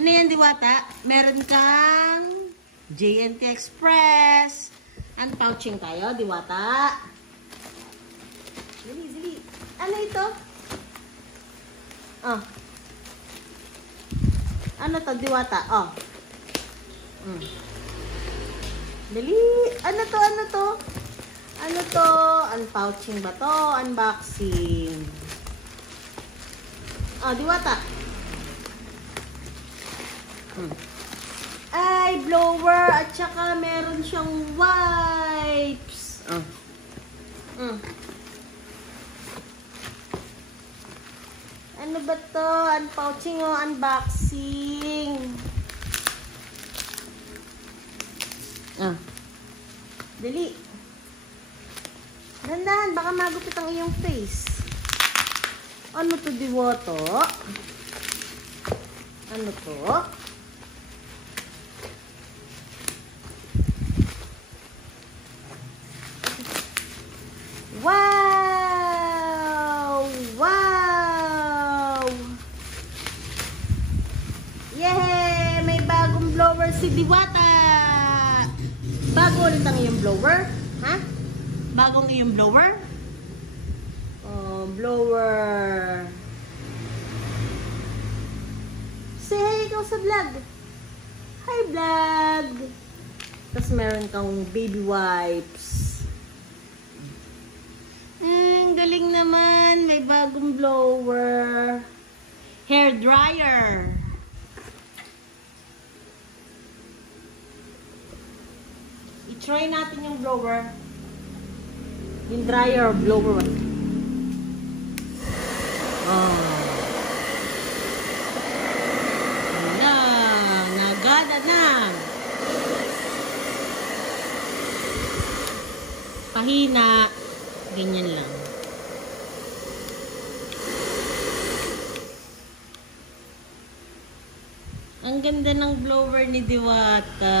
Ano yan, Diwata? Meron kang JNT Express. Unpouching tayo, Diwata. Dali, dali. Ano ito? Oh. Ano to, Diwata? Oh. Dali. Ano to, ano to? Ano to? Unpouching ba to? Unboxing. Oh, Diwata. Ay, blower. At saka meron siyang wipes. Ano ba to? Unpouching o unboxing? Dali. Dandahan, baka magupit ang iyong face. Ano to, Diwata? Ano to? Wow! Wow! Yay! May bagong blower si Diwata! Bago ulit ang iyong blower? Ha? Bagong iyong blower? Oh, blower. Say hi ikaw sa vlog. Hi, vlog! Tapos meron kang baby wipes. Galing naman. May bagong blower. Hair dryer. I-try natin yung blower. Yung dryer or blower. Wala. Nagada na. Pahina. Ganyan lang. Ang ganda ng blower ni Diwata.